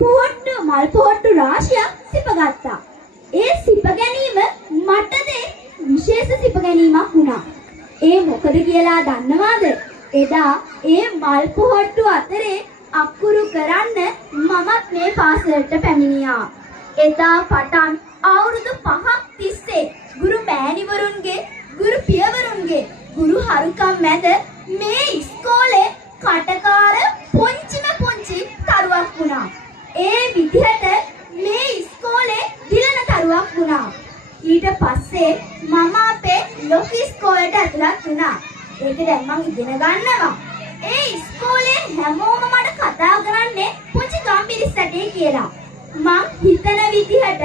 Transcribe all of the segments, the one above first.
මල් පොහොට්ටු රාශියක් සිපගත්තා. ඒ සිප ගැනීම මටද විශේෂ සිප ගැනීමක් වුණා. ඒ මොකද කියලා දන්නවද? එදා ඒ මල් පොහොට්ටු අතරේ අකුරු කරන්න මමත් මේ පාසලට පැමිණියා. එදා පටන් අවුරුදු 5ක් තිස්සේ ගුරු මෑණිවරුන්ගේ ගුරු පියවරුන්ගේ ගුරු හරුකම් මැද මේ ඉස්කෝලේ කටකාර පුංචි තරුවක් වුණා. ඒ විදිහට මේ ඉස්කෝලේ දිලන තරුවක් වුණා. ඊට පස්සේ මම අපේ ලොකු ඉස්කෝලේට ඇතුළත් වුණා. ඒක දැන් මම ඉගෙන ගන්නවා. ඒ ඉස්කෝලේ හැමෝම මට කතා කරන්නේ පුංචි ගම්බිරිස්සටේ කියලා. මං හිතන විදිහට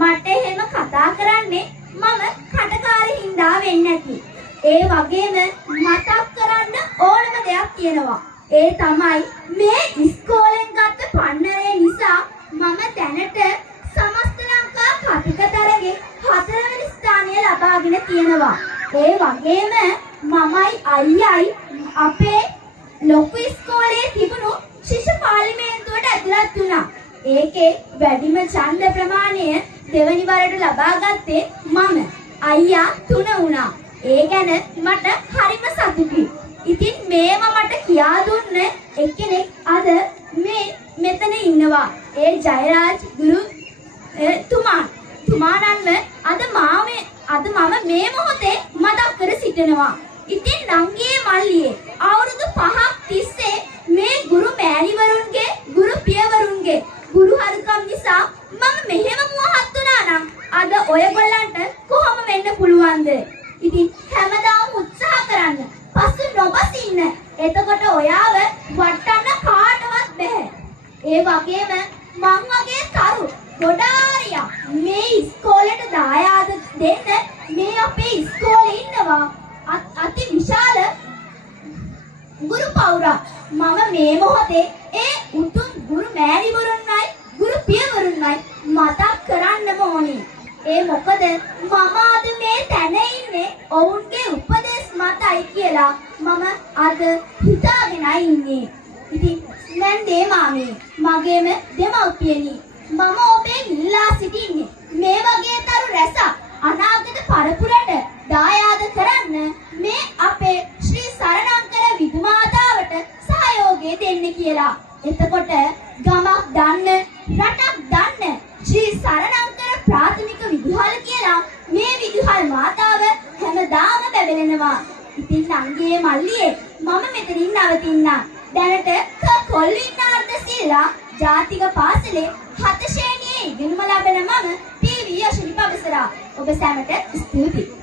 මට එහෙම කතා කරන්නේ මම කටකාර හින්දා වෙන්නේ නැති. ඒ වගේම මතක් කරන්න ඕනම දෙයක් තියෙනවා. ඒ තමයි මේ ඉස්කෝලෙන් ගත්ත පන්නරේ නිසා මම දැනට සමස්ත ලංකා කතිකතරගේ 4 වෙනි ස්ථානය ලබාගෙන තියෙනවා. ඒ වගේම මමයි අයියයි අපේ ලොකු ඉස්කෝලේ තිබුණු ශිෂ්‍ය පාර්ලිමේන්තුවට ඇතුළත් වුණා. ඒකේ වැඩිම ඡන්ද ප්‍රමාණය දෙවනි වරට ලබා ගත්තේ මම. අයියා 3 වුණා. ඒ ගැන මට හරිම සතුටුයි. ඉතින් මේව මට කියා දුන්න එක්කෙනෙක් අද මෙතන ඉන්නවා. ඒ ජයරාජ් ගුරු තුමාණන්ව අද මම මේ මොහොතේ මතක් කර සිටිනවා. ඉතින් නංගියේ මල්ලියේ අවුරුදු 5ක් තිස්සේ මේ ගුරු මෑණිවරුන්ගේ ගුරු පියවරුන්ගේ ගුරු හරුකම් නිසා මම මෙහෙම මුවහත් වුණා නම් අද ඔයගොල්ලන්ට කොහොම වෙන්න පුළුවන්ද? ඉතින් හැමදාම උත්සාහ කරන්න. පස්සෙ නොබසින්න. එතකොට ඔයාව වටන්න කාටවත් බෑ. ඒ වගේම මං වගේ තරු ගොඩාරියා මේ ඉස්කෝලේට දායාද දෙන්න මේ අපේ ඉස්කෝලේ ඉන්නවා. අති විශාල ගුරු පවුරක්. මම මේ මොහොතේ ඒ උතුම් ගුරු මෑණිවරුන්යි ගුරු පියවරුන්යි මතක් කරන්නම ඕනේ. ඒ මොකද මම අද මේ තැන ඉන්නේ ඔවුන්ගේ උපදෙස් මතයි කියලා මම අද හිතාගෙනයි ඉන්නේ. ඉතින් නැන්දේ මාමේ මගේම දෙමව්පියනි මම ඔබෙන් ඉල්ලා සිටින්නේ මේ වගේ තරු රැසක් අනාගත පරපුරට දායාද කරන්න මේ අපේ ශ්‍රී සරණංකර විදුමාතාවට සහයෝගය දෙන්න කියලා. එතකොට ගමක් දන්න රටක් දන්න ශ්‍රී සරණංකර ප්‍රාථමික විදුහල කියලා මේ විදුහල් මාතාව හැමදාම බැබලෙනවා. ඉතින් නංගියේ මල්ලියේ මම මෙතනින් නවතින්නම්. දැනට කොල්ලින්නාර්ද සිල්ලා ජාතික පාසලේ 7 ශ්‍රේණියේ ඉගෙනුම ලබන මම පී.වී. අශිනි පබසරා. ඔබ සැමට ස්තුතියි.